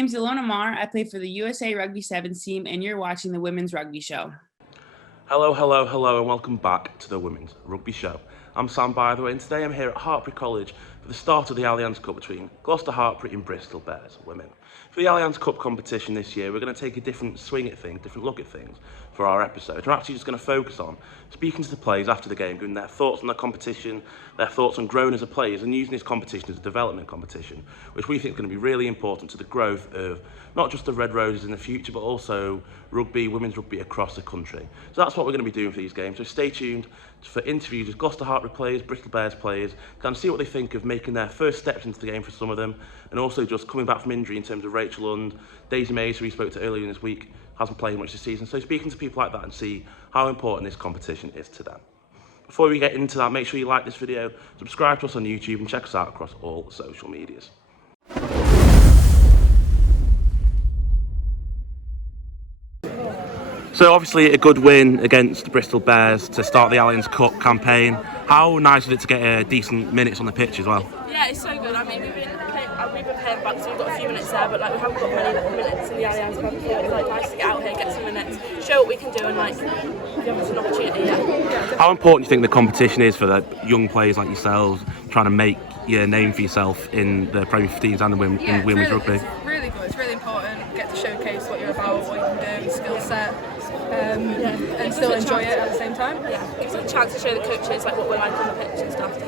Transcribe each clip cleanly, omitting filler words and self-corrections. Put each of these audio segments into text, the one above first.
name's Ilona Marr. I play for the USA Rugby Sevens team, and you're watching the Women's Rugby Show. Hello, and welcome back to the Women's Rugby Show. I'm Sam, by the way, and today I'm here at Hartpury College for the start of the Allianz Cup between Gloucester-Hartpury and Bristol Bears women. For the Allianz Cup competition this year, we're going to take a different swing at things, different look at things for our episode. We're actually just going to focus on speaking to the players after the game, giving their thoughts on the competition, their thoughts on growing as a players, and using this competition as a development competition, which we think is going to be really important to the growth of not just the Red Roses in the future, but also rugby, women's rugby across the country. So that's what we're going to be doing for these games. So stay tuned for interviews with Gloucester-Hartpury players, Bristol Bears players, and see what they think of making their first steps into the game for some of them, and also just coming back from injury in terms of Rachel Lund, DAISIE, who we spoke to earlier in this week, hasn't played much this season. So speaking to people like that and see how important this competition is to them. Before we get into that, make sure you like this video, subscribe to us on YouTube, and check us out across all social medias. So obviously a good win against the Bristol Bears to start the Allianz Cup campaign. How nice was it to get decent minutes on the pitch as well? Yeah, it's so good. I mean, we've been playing back, so we've got a few minutes there, but we haven't got many minutes in the Allianz Cup. So it's nice to get out here, get some minutes, show what we can do, and give us an opportunity. Yeah. How important do you think the competition is for the young players like yourselves trying to make your name for yourself in the Premier 15s and the women's rugby? It's really good. It's really important. Get to showcase what you're about, what you can do, skill set. And still enjoy it at the same time. Yeah, gives us a chance to show the coaches what we're like on the pitch and stuff.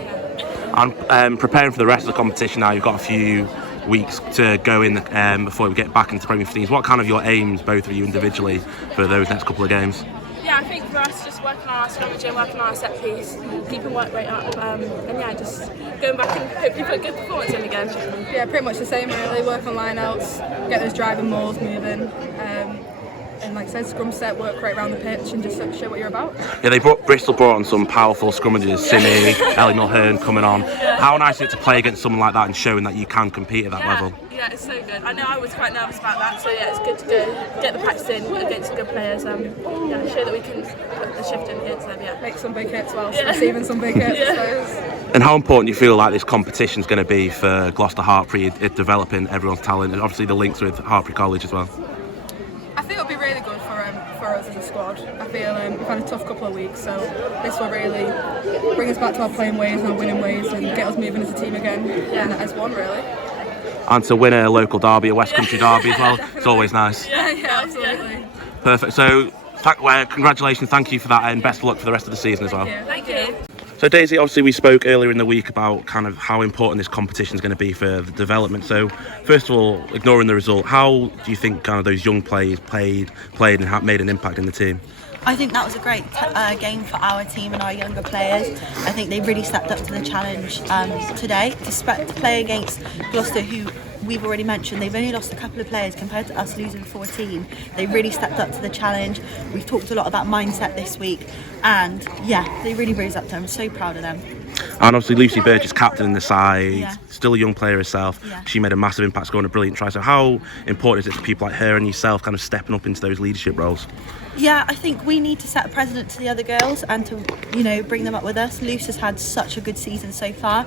And preparing for the rest of the competition now, you've got a few weeks to go in before we get back into Premier 15s. What kind of your aims, both of you individually, for those next couple of games? Yeah, I think for us, just working on our scrummaging, working on our set piece, keeping work rate up, and yeah, just going back and hopefully put a good performance in again. Yeah, pretty much the same really. Work on line-outs, get those driving mauls moving. And like I said, scrum set, work right around the pitch and just show what you're about. Yeah, Bristol brought on some powerful scrummagers, Simi, Ellie Mulhern coming on. Yeah. How nice is it to play against someone like that and showing that you can compete at that level? Yeah, it's so good. I know I was quite nervous about that, so yeah, it's good to go get the practice in against good players. Show that we can put the shift in against them. Yeah, make some big hits whilst receiving some big hits. I suppose. And how important do you feel like this competition is going to be for Gloucester-Hartpury at developing everyone's talent, and obviously the links with Hartpury College as well? I think it'll be really good for us as a squad. I feel we've had a tough couple of weeks, so this will really bring us back to our playing ways and our winning ways and get us moving as a team again and as one really. And to win a local derby, a West Country derby as well, it's always nice. Yeah, absolutely. Perfect. So congratulations, thank you for that, and best of luck for the rest of the season as well. Thank you. So Daisy, obviously we spoke earlier in the week about kind of how important this competition is going to be for the development. So first of all, ignoring the result, how do you think kind of those young players played and made an impact in the team? I think that was a great game for our team and our younger players. I think they really stepped up to the challenge today to play against Gloucester, who we've already mentioned. They've only lost a couple of players compared to us losing 14. They really stepped up to the challenge. We've talked a lot about mindset this week, and yeah, they really rose up to them. I'm so proud of them. And obviously Lucy Birch is captain in the side, still a young player herself. She made a massive impact scoring a brilliant try. So how important is it for people like her and yourself kind of stepping up into those leadership roles? Yeah, I think we need to set a precedent to the other girls and to, bring them up with us. Luce has had such a good season so far.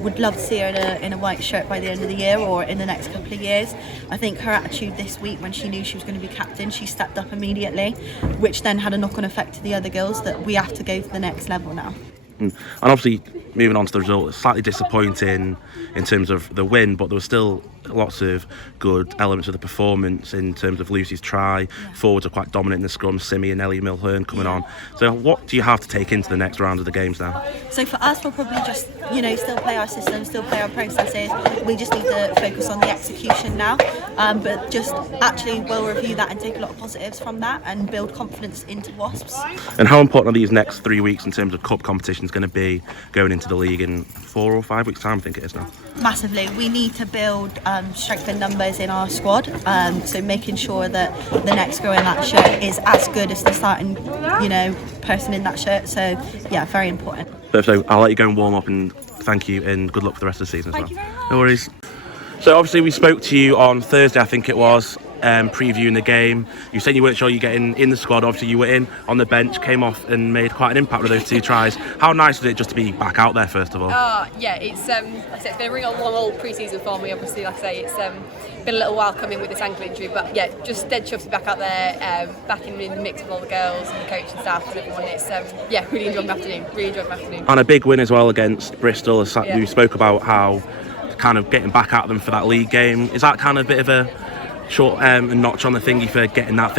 Would love to see her in a white shirt by the end of the year or in the next couple of years. I think her attitude this week when she knew she was going to be captain, she stepped up immediately, which then had a knock-on effect to the other girls that we have to go to the next level now. And obviously, moving on to the result, it's slightly disappointing in terms of the win, but there were still lots of good elements of the performance in terms of Lucy's try. Forwards are quite dominant in the scrum, Simi and Ellie Mulhern coming on. So what do you have to take into the next round of the games now? So for us, we'll probably just, still play our system, still play our processes. We just need to focus on the execution now. But just actually we'll review that and take a lot of positives from that and build confidence into Wasps. And how important are these next 3 weeks in terms of cup competitions going to be going into the league in 4 or 5 weeks' time, I think it is now? Massively. We need to build strength in numbers in our squad, so making sure that the next girl in that shirt is as good as the starting person in that shirt. So yeah, very important. So I'll let you go and warm up, and thank you and good luck for the rest of the season as well. Thank you very much. No worries. So obviously we spoke to you on Thursday, I think it was, previewing the game. You said you weren't sure you're getting in the squad. Obviously, you were in on the bench, came off and made quite an impact with those 2 tries. How nice was it just to be back out there, first of all? Yeah, it's like I said, it's been a really long old pre-season for me. Obviously, like I say, it's been a little while coming with this ankle injury, but yeah, just dead chuffed to be back out there, back in the mix with all the girls and the coach and staff and everyone. It's really enjoyed my afternoon. And a big win as well against Bristol. Yeah. We spoke about how kind of getting back at them for that league game. Is that kind of a bit of a short a notch on the thingy for getting that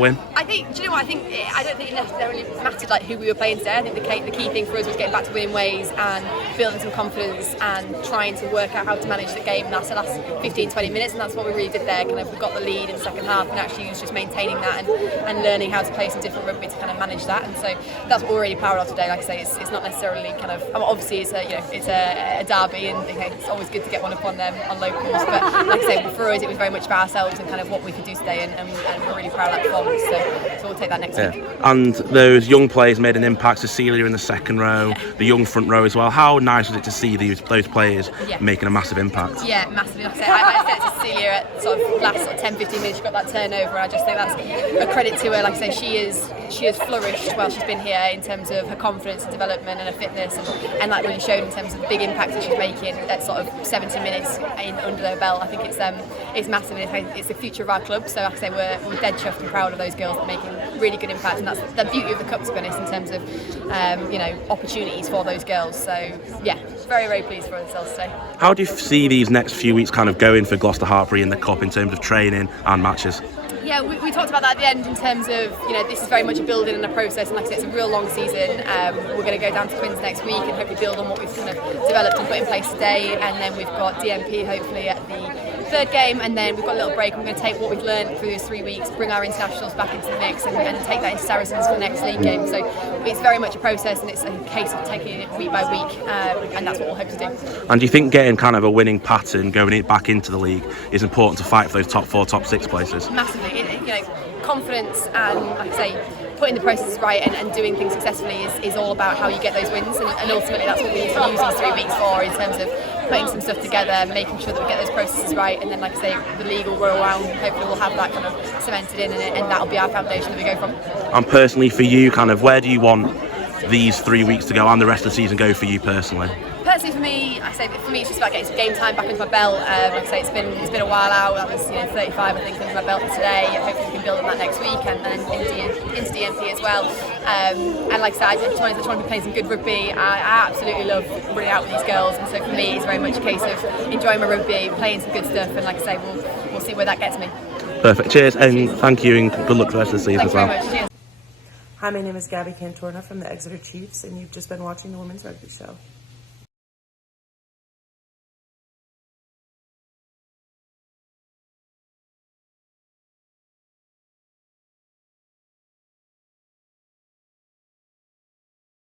win? I think, do you know what, I don't think it necessarily mattered like who we were playing today. I think the key thing for us was getting back to winning ways and building some confidence and trying to work out how to manage the game. And that's the last 15-20 minutes, and that's what we really did there. Kind of we got the lead in the second half, and actually it was just maintaining that and learning how to play some different rugby to kind of manage that. And so that's what we're really proud of today. Like I say, it's not necessarily kind of, obviously it's a derby, and it's always good to get one up on locals. But like I say, for us it was very much about ourselves and kind of what we could do today, and we're really proud of that performance. So we'll take that next week. And those young players made an impact. Cecilia in the second row, the young front row as well. How nice was it to see those players making a massive impact? Yeah, massively. Like I said to Cecilia at sort of last 10-15 minutes, she got that turnover. I just think that's a credit to her. Like I say, she has flourished while she's been here in terms of her confidence and development and her fitness, and that really showed in terms of the big impact that she's making at sort of 70 minutes under her belt. I think it's massive. It's the future of our club. So like I say, we're dead chuffed and proud of those girls that are making really good impact, and that's the beauty of the cup, to be honest, in terms of opportunities for those girls. So yeah, very, very pleased for ourselves today. How do you see these next few weeks kind of going for Gloucester-Hartpury in the cup in terms of training and matches? Yeah, we talked about that at the end in terms of, this is very much a building and a process, and like I said, it's a real long season. We're going to go down to Quins next week and hopefully build on what we've kind of developed and put in place today, and then we've got DMP hopefully at the third game, and then we've got a little break. We're going to take what we've learned through those 3 weeks, bring our internationals back into the mix, and take that into Saracens for the next league game. So it's very much a process, and it's a case of taking it week by week, and that's what we'll hope to do. And do you think getting kind of a winning pattern going back into the league is important to fight for those top 4, top 6 places? Massively. Confidence and, like I say, putting the processes right and doing things successfully is all about how you get those wins, and ultimately that's what we need to use these 3 weeks for, in terms of putting some stuff together, making sure that we get those processes right, and then, like I say, the league will grow around. Hopefully we'll have that kind of cemented in, and that'll be our foundation that we go from. And personally for you, kind of where do you want these 3 weeks to go and the rest of the season go for you personally? Personally, for me, it's just about getting some game time back into my belt. Like I say, it's been a while out. That was 35, I think, under my belt today. Hopefully we can build on that next week, and then into DMP as well. And like I said, I just want to be playing some good rugby. I absolutely love running out with these girls, and so for me, it's very much a case of enjoying my rugby, playing some good stuff, and like I say, we'll see where that gets me. Perfect. Cheers, and thank you, and good luck for the rest of the season as well. Thanks very much. Cheers. Hi, my name is Gabby Cantorna from the Exeter Chiefs, and you've just been watching the Women's Rugby Show.